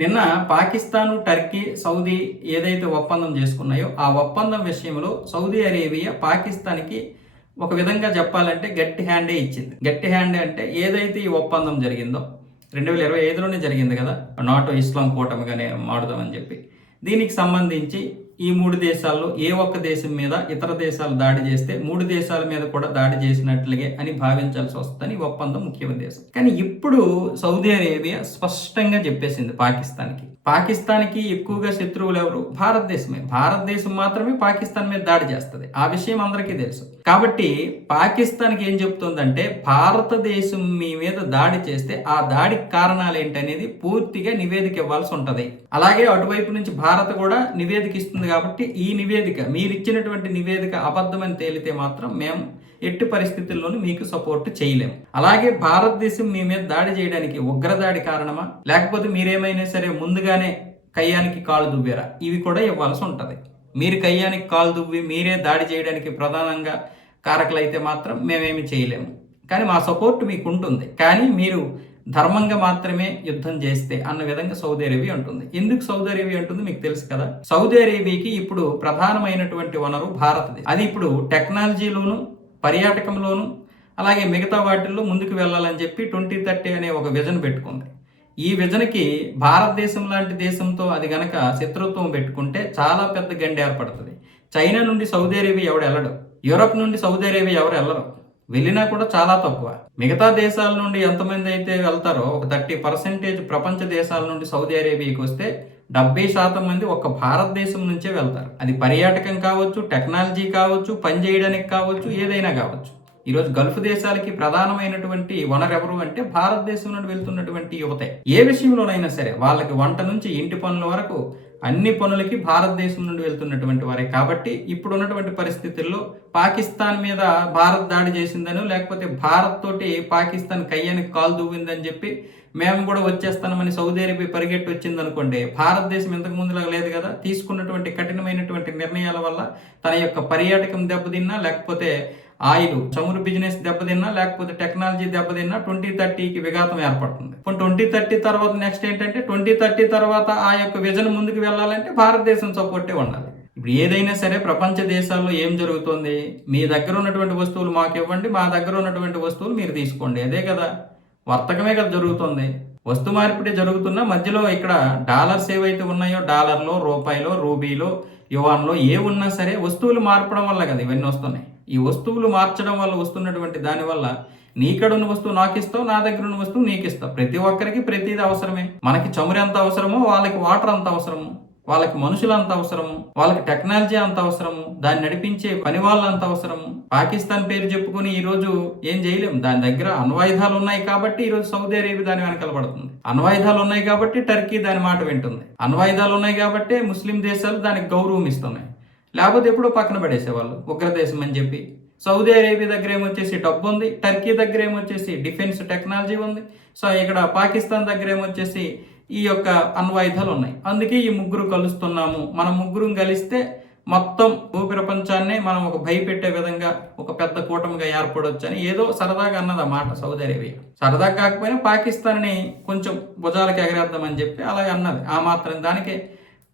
నిన్న Pakistan, Turkey, Saudi ఏదైతే ఒప్పందం చేసుకున్నాయో ఆ ఒప్పందం విషయంలో సౌదీ అరేబియా పాకిస్తాన్కి ఒక విధంగా చెప్పాలంటే గట్టి హ్యాండే ఇచ్చింది. గట్టి హ్యాండ్ అంటే ఏదైతే ఈ ఒప్పందం జరిగిందో 2025లోనే జరిగింది కదా, నాటో ఇస్లాం కూటమిగానే మారుదామని చెప్పి. దీనికి సంబంధించి ఈ మూడు దేశాల్లో ఏ ఒక్క దేశం మీద ఇతర దేశాలు దాడి చేస్తే మూడు దేశాల మీద కూడా దాడి చేసినట్లుగే అని భావించాల్సి వస్తుందని ఒప్పందం ముఖ్య ఉద్దేశం. కానీ ఇప్పుడు సౌదీ అరేబియా స్పష్టంగా చెప్పేసింది పాకిస్తాన్కి ఎక్కువగా శత్రువులు ఎవరు? భారతదేశమే. భారతదేశం మాత్రమే పాకిస్తాన్ మీద దాడి చేస్తుంది. ఆ విషయం అందరికీ తెలుసు. కాబట్టి పాకిస్తాన్కి ఏం చెప్తుందంటే భారతదేశం మీ మీద దాడి చేస్తే ఆ దాడికి కారణాలు ఏంటనేది పూర్తిగా నివేదిక ఇవ్వాల్సి ఉంటది. అలాగే అటువైపు నుంచి భారత్ కూడా నివేదిక ఇస్తుంది. కాబట్టి ఈ నివేదిక, మీరు ఇచ్చినటువంటి నివేదిక అబద్ధమని తేలితే మాత్రం మేము ఎట్టి పరిస్థితుల్లోనూ మీకు సపోర్ట్ చేయలేము. అలాగే భారతదేశం మీ మీద దాడి చేయడానికి ఉగ్రదాడి కారణమా, లేకపోతే మీరేమైనా సరే ముందుగానే కయ్యానికి కాలు దువ్వారా, ఇవి కూడా ఇవ్వాల్సి ఉంటుంది. మీరు కయ్యానికి కాలు దువ్వి మీరే దాడి చేయడానికి ప్రధానంగా కారకులైతే మాత్రం మేమేమి చేయలేము. కానీ మా సపోర్ట్ మీకు ఉంటుంది. కానీ మీరు ధర్మంగా మాత్రమే యుద్ధం చేస్తే అన్న విధంగా సౌదీ అరేబియా ఉంటుంది. ఎందుకు సౌదీ అరేబియా ఉంటుంది మీకు తెలుసు కదా. సౌదీ అరేబియాకి ఇప్పుడు ప్రధానమైనటువంటి వనరు భారతదేశం. అది ఇప్పుడు టెక్నాలజీలోను, పర్యాటకంలోను, అలాగే మిగతా వాటిల్లో ముందుకు వెళ్ళాలని చెప్పి 2030 అనే ఒక విజన్ పెట్టుకుంది. ఈ విజన్కి భారతదేశం లాంటి దేశంతో అది గనక శత్రుత్వం పెట్టుకుంటే చాలా పెద్ద గండి ఏర్పడుతుంది. చైనా నుండి సౌదీ అరేబియా ఎవడు వెళ్ళడు, యూరప్ నుండి సౌదీ అరేబియా ఎవరు వెళ్ళరు, వెళ్ళినా కూడా చాలా తక్కువ. మిగతా దేశాల నుండి ఎంతమంది అయితే వెళ్తారో ఒక 30% ప్రపంచ దేశాల నుండి సౌదీ అరేబియాకి వస్తే 70% మంది ఒక్క భారతదేశం నుంచే వెళ్తారు. అది పర్యాటకం కావచ్చు, టెక్నాలజీ కావచ్చు, పని చేయడానికి కావచ్చు, ఏదైనా కావచ్చు. ఈరోజు గల్ఫ్ దేశాలకి ప్రధానమైనటువంటి వనరు ఎవరు అంటే భారతదేశం నుండి వెళ్తున్నటువంటి యువతే. ఏ విషయంలోనైనా సరే వాళ్ళకి వంట నుంచి ఇంటి పనుల వరకు అన్ని పనులకి భారతదేశం నుండి వెళ్తున్నటువంటి వారే. కాబట్టి ఇప్పుడు ఉన్నటువంటి పరిస్థితుల్లో పాకిస్తాన్ మీద భారత్ దాడి చేసిందనో, లేకపోతే భారత్ తోటి పాకిస్తాన్ కయ్యానికి కాలు దువ్విందని చెప్పి మేము కూడా వచ్చేస్తామని సౌదీ అరేబియా పరిగెట్టి వచ్చింది అనుకోండి, భారతదేశం ఇంతకు ముందులాగా లేదు కదా. తీసుకున్నటువంటి కఠినమైనటువంటి నిర్ణయాల వల్ల తన యొక్క పర్యాటకం దెబ్బతిన్నా, లేకపోతే ఆయిల్ చమురు బిజినెస్ దెబ్బతిన్నా, లేకపోతే టెక్నాలజీ దెబ్బతిన్నా 2030కి విఘాతం ఏర్పడుతుంది. 2030 తర్వాత నెక్స్ట్ ఏంటంటే 2030 తర్వాత ఆ యొక్క విజన్ ముందుకు వెళ్ళాలంటే భారతదేశం సపోర్టే ఉండాలి. ఇప్పుడు ఏదైనా సరే ప్రపంచ దేశాల్లో ఏం జరుగుతుంది, మీ దగ్గర ఉన్నటువంటి వస్తువులు మాకు ఇవ్వండి, మా దగ్గర ఉన్నటువంటి వస్తువులు మీరు తీసుకోండి, అదే కదా వర్తకమే కదా జరుగుతుంది. వస్తు మార్పిడి జరుగుతున్నా మధ్యలో ఇక్కడ డాలర్స్ ఏవైతే ఉన్నాయో, డాలర్లో, రూపాయిలో, రూబీలో, యువాన్లో ఏ ఉన్నా సరే వస్తువులు మార్పడం వల్ల కదా ఇవన్నీ వస్తున్నాయి. ఈ వస్తువులు మార్చడం వల్ల వస్తున్నటువంటి దానివల్ల నీకడ ఉన్న వస్తువు నాకు ఇస్తావు, నా దగ్గర ఉన్న వస్తువు నీకు ఇస్తావు. ప్రతి ఒక్కరికి ప్రతిదీ అవసరమే. మనకి చమురు ఎంత అవసరమో వాళ్ళకి వాటర్ అంత అవసరము, వాళ్ళకి మనుషులు అంత అవసరము, వాళ్ళకి టెక్నాలజీ అంత అవసరము, దాన్ని నడిపించే పని వాళ్ళు అంత అవసరము. పాకిస్తాన్ పేరు చెప్పుకొని ఈ రోజు ఏం చేయలేము. దాని దగ్గర అణ్వాయుధాలు ఉన్నాయి కాబట్టి ఈ రోజు సౌదీ అరేబియా దాని వెనకాల పడుతుంది. అణ్వాయుధాలు ఉన్నాయి కాబట్టి టర్కీ దాని మాట వింటుంది. అణ్వాయుధాలు ఉన్నాయి కాబట్టి ముస్లిం దేశాలు దానికి గౌరవం ఇస్తున్నాయి. లేకపోతే ఎప్పుడో పక్కన పడేసేవాళ్ళు ఉగ్రదేశం అని చెప్పి. సౌదీ అరేబియా దగ్గర ఏమొచ్చేసి డబ్బు ఉంది, టర్కీ దగ్గర ఏమొచ్చేసి డిఫెన్స్ టెక్నాలజీ ఉంది. సో ఇక్కడ పాకిస్తాన్ దగ్గర ఏమొచ్చేసి ఈ యొక్క అణ్వాయుధాలు ఉన్నాయి. అందుకే ఈ ముగ్గురు కలుస్తున్నాము. మనం ముగ్గురు కలిస్తే మొత్తం భూప్రపంచాన్నే మనం ఒక భయపెట్టే విధంగా ఒక పెద్ద కూటమిగా ఏర్పడవచ్చు అని ఏదో సరదాగా అన్నది మాట సౌదీ అరేబియా. సరదా కాకపోయినా పాకిస్తాన్ని కొంచెం భుజాలకు ఎగరేద్దామని చెప్పి అలాగే అన్నది. ఆ మాత్రం దానికే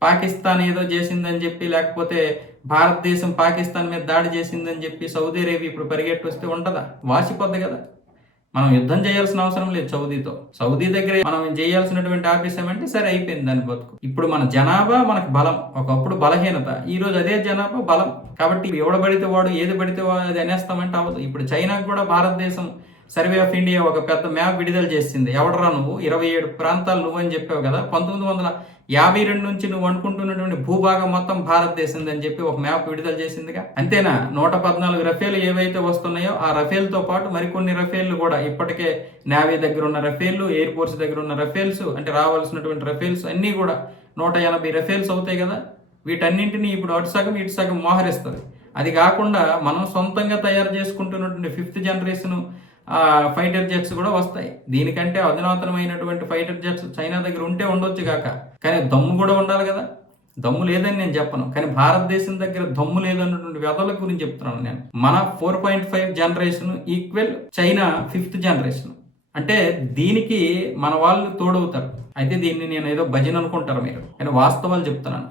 పాకిస్తాన్ ఏదో చేసిందని చెప్పి, లేకపోతే భారతదేశం పాకిస్తాన్ మీద దాడి చేసిందని చెప్పి సౌదీ అరేబియా ఇప్పుడు పరిగెట్టి వస్తే ఉంటుందా? వాసిపోద్ది కదా. మనం యుద్ధం చేయాల్సిన అవసరం లేదు సౌదీతో. సౌదీ దగ్గర మనం చేయాల్సినటువంటి ఆపేసామంటే సరే అయిపోయింది దాని బతుకు. ఇప్పుడు మన జనాభా మనకు బలం, ఒకప్పుడు బలహీనత, ఈ రోజు అదే జనాభా బలం. కాబట్టి ఎవడబడితే వాడు ఏది పడితే అది అనేస్తామంటే అవ్వదు. ఇప్పుడు చైనాకు కూడా భారతదేశం సర్వే ఆఫ్ ఇండియా ఒక పెద్ద మ్యాప్ విడుదల చేసింది. ఎవడరా నువ్వు 27 ప్రాంతాలు నువ్వు అని చెప్పావు కదా, 1952 నుంచి నువ్వు అనుకుంటున్నటువంటి భూభాగం మొత్తం భారతదేశం అని చెప్పి ఒక మ్యాప్ విడుదల చేసిందిగా. అంతేనా? 114 రఫేల్ ఏవైతే వస్తున్నాయో ఆ రఫేల్తో పాటు మరికొన్ని రఫేళ్లు కూడా ఇప్పటికే నేవీ దగ్గర ఉన్న రఫేళ్లు, ఎయిర్ ఫోర్స్ దగ్గర ఉన్న రఫేల్స్, అంటే రావాల్సినటువంటి రఫేల్స్ అన్నీ కూడా 180 రఫేల్స్ అవుతాయి కదా. వీటన్నింటినీ ఇప్పుడు అటు సగం ఇటు సగం మోహరిస్తుంది. అది కాకుండా మనం సొంతంగా తయారు చేసుకుంటున్నటువంటి 5th జనరేషన్ ఫైటర్ జెట్స్ కూడా వస్తాయి. దీనికంటే అధునాతనమైనటువంటి ఫైటర్ జెట్స్ చైనా దగ్గర ఉంటే ఉండొచ్చు కాక, కానీ దమ్ము కూడా ఉండాలి కదా. దమ్ము లేదని నేను చెప్పను, కానీ భారతదేశం దగ్గర దమ్ము లేదన్నటువంటి వ్యధల గురించి చెప్తున్నాను నేను. మన 4.5 generation equal China 5th generation. అంటే దీనికి మన వాళ్ళు తోడవుతారు. అయితే దీన్ని నేను ఏదో భజన అనుకుంటారు మీరు, కానీ వాస్తవాలు చెప్తున్నాను.